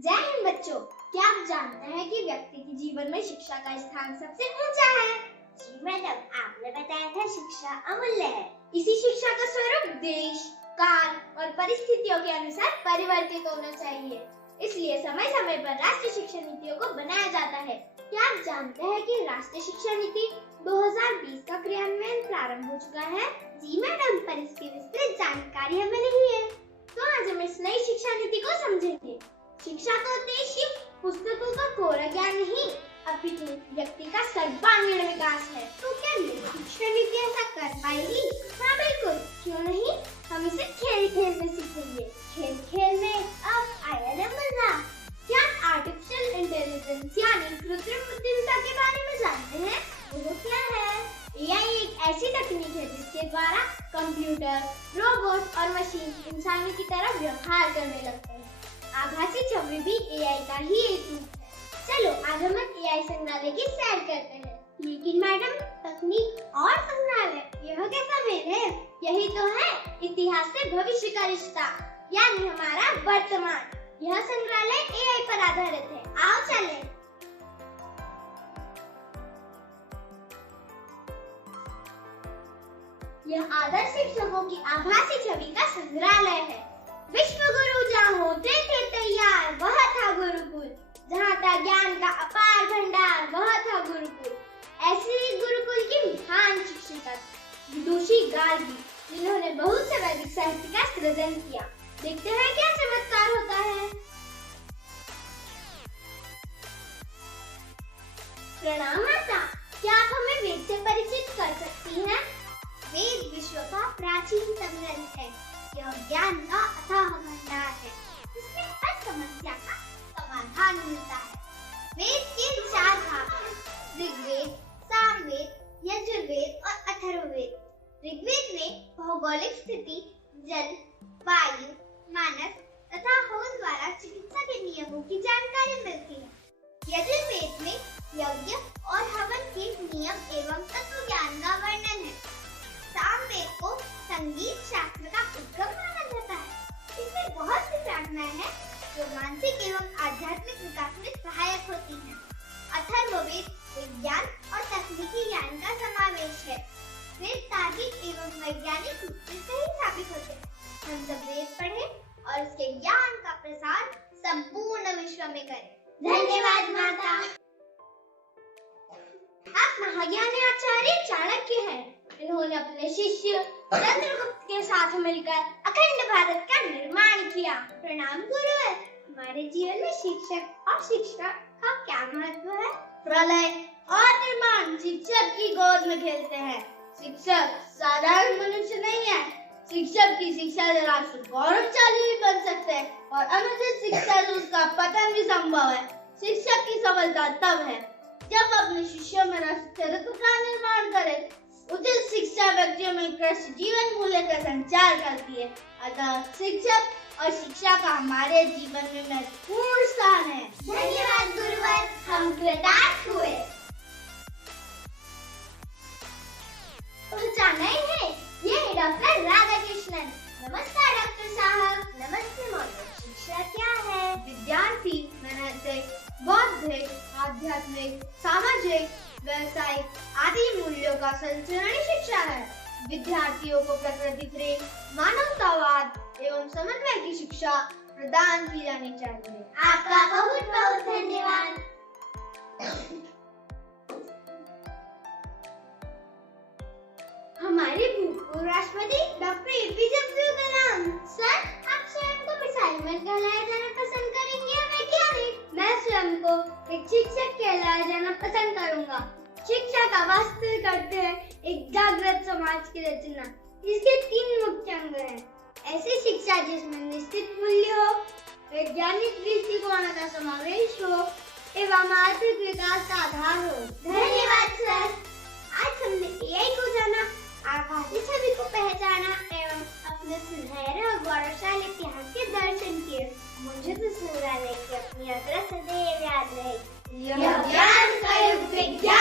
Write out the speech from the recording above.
जय हिंद बच्चों, क्या आप जानते हैं कि व्यक्ति के जीवन में शिक्षा का स्थान सबसे ऊंचा है? जी मैडम, आपने बताया था शिक्षा अमूल्य है। इसी शिक्षा का स्वरूप देश, काल और परिस्थितियों के अनुसार परिवर्तित होना चाहिए। इसलिए समय समय पर राष्ट्रीय शिक्षा नीतियों को बनाया जाता है। क्या आप जानते हैं कि राष्ट्रीय शिक्षा नीति 2020 का क्रियान्वयन प्रारंभ हो चुका है? जी मैडम, पर इसकी विस्तृत जानकारी हमें नहीं है। तो आज हम इस नई शिक्षा नीति को समझेंगे। शिक्षा का उद्देश्य पुस्तकों का कोरा ज्ञान नहीं, अपितु व्यक्ति का सर्वांगीण विकास है। तो क्या शिक्षा नीति ऐसा कर पाएगी? हाँ बिल्कुल, क्यों नहीं। हम इसे खेल खेल में सीखेंगे। खेल खेल में अब आया ना मजा। क्या आप आर्टिफिशियल इंटेलिजेंस यानी कृत्रिम बुद्धिमत्ता के बारे में जानते हैं? वो क्या है? एआई एक ऐसी तकनीक है जिसके द्वारा कंप्यूटर, रोबोट और मशीन इंसानों की तरह व्यवहार करने लगते हैं। आभासी छवि भी एआई का ही एक रूप है। चलो आज हम एआई संग्रहालय की सैर करते हैं। लेकिन मैडम, तकनीक और संग्रहालय यह कैसा मेल है? यही तो है इतिहास से भविष्य का रिश्ता, यानी हमारा वर्तमान। यह संग्रहालय एआई पर आधारित है। आओ चलें। यह आदर्श शिक्षकों की आभासी छवि का संग्रहालय है। विश्व गुरु जहाँ होते थे तैयार, वह था गुरुकुल। जहाँ था ज्ञान का अपार भंडार, वह था गुरुकुल। ऐसी ही गुरुकुल की महान शिक्षिका विदुषी गार्गी, जिन्होंने बहुत से वैदिक साहित्य का सृजन किया। देखते हैं क्या चमत्कार होता है। प्रणाम माता, क्या आप हमें वेद से परिचित कर सकती हैं? वेद विश्व का प्राचीनतम ग्रंथ है। यह ज्ञान का अथाह भंडार है। इसमें हर समस्या का समाधान मिलता है। वेद के 4 भाग हैं: ऋग्वेद, सामवेद, यजुर्वेद और अथर्ववेद। ऋग्वेद में भौगोलिक स्थिति, जल, वायु, मानस तथा हवन द्वारा चिकित्सा के नियमों की जानकारी मिलती है। यजुर्वेद में यज्ञ और हवन के नियम एवं तत्व ज्ञान का वर्णन है। सामवेद को संगीत शास्त्र का उद्गम माना जाता है। इसमें बहुत सी प्रार्थनाएं हैं जो मानसिक एवं आध्यात्मिक विकास में सहायक होती हैं। अथर्ववेद विज्ञान और तकनीकी ज्ञान का समावेश है। वेद तार्किक एवं वैज्ञानिक रूप से सही साबित होते हैं। हम सब वेद पढ़ें और इसके ज्ञान का प्रसार संपूर्ण विश्व में करें। धन्यवाद माता। आप महाज्ञानी आचार्य चाणक्य हैं। इन्होंने अपने शिष्य चंद्रगुप्त के साथ मिलकर अखंड भारत का निर्माण किया। प्रणाम गुरुवर। हमारे जीवन में शिक्षक और शिक्षा का क्या महत्व है? प्रलय और निर्माण शिक्षक की गोद में खेलते हैं। शिक्षक साधारण मनुष्य नहीं है। शिक्षक की शिक्षा जरा गौरवशाली भी बन सकते हैं और अनुचित शिक्षा से उसका पतन भी संभव है। शिक्षक की सफलता तब है जब अपने शिष्यों में चरित्र का निर्माण करे। उचित शिक्षा व्यक्तियों में उत्कृष्ट जीवन मूल्य का संचार करती है। अतः शिक्षक और शिक्षा का हमारे जीवन में महत्वपूर्ण स्थान है। धन्यवाद गुरुवर, हम कृतार्थ हुए। पहचाना ही है, ये है डॉक्टर राधाकृष्णन। नमस्कार डॉक्टर साहब। नमस्ते महोदय। शिक्षा क्या है? विद्यार्थी नैतिक, बौद्धिक, आध्यात्मिक, सामाजिक, व्यवसायिक आदि मूल्यों का संचरण शिक्षा है। विद्यार्थियों को प्रकृति प्रेम, मानवतावाद एवं समन्वय की शिक्षा प्रदान की जानी चाहिए। आपका बहुत बहुत धन्यवाद। हमारे भूतपूर्व राष्ट्रपति doctor APJ Abdul Kalam. Sir, आप स्वयं को मिसाइल मैन कहलाया जाना पसंद करेंगे या वैज्ञानिक? मैं स्वयं को एक शिक्षक कहलाया जाना पसंद करूंगा। शिक्षा का वास्तविक अर्थ है एक जागृत समाज की रचना। इसके 3 मुख्य अंग हैं। ऐसी शिक्षा जिसमें निश्चित मूल्य हो, वैज्ञानिक दृष्टिकोण का समावेश हो एवं आर्थिक विकास का आधार हो। धन्यवाद सर। आज हमने एआई को जाना, आभासी छवि को पहचाना एवं अपने सुनहरे और गौरवशाली इतिहास के दर्शन किए। मुझे तो संग्रहालय की अपनी यात्रा सदैव याद रहेगी। यह ज्ञान का युग विज्ञान